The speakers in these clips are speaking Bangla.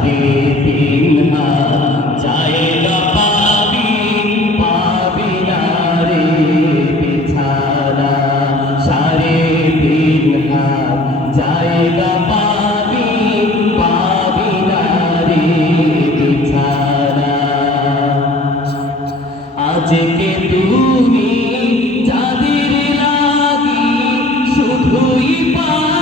তারে পিনা যায় না পাবি পাবি না রে সারে না তুমি যাদের লাগি শুধুই পা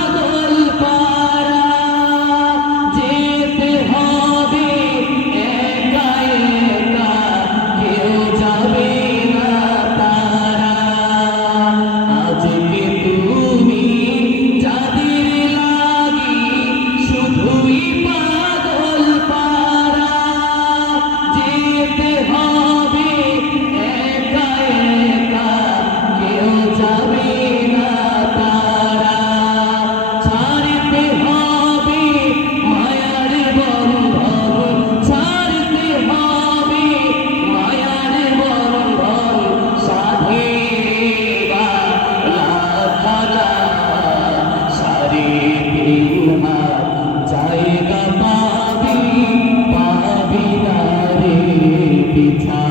গুনা জায়গা পাবি পাবি না রে পিছা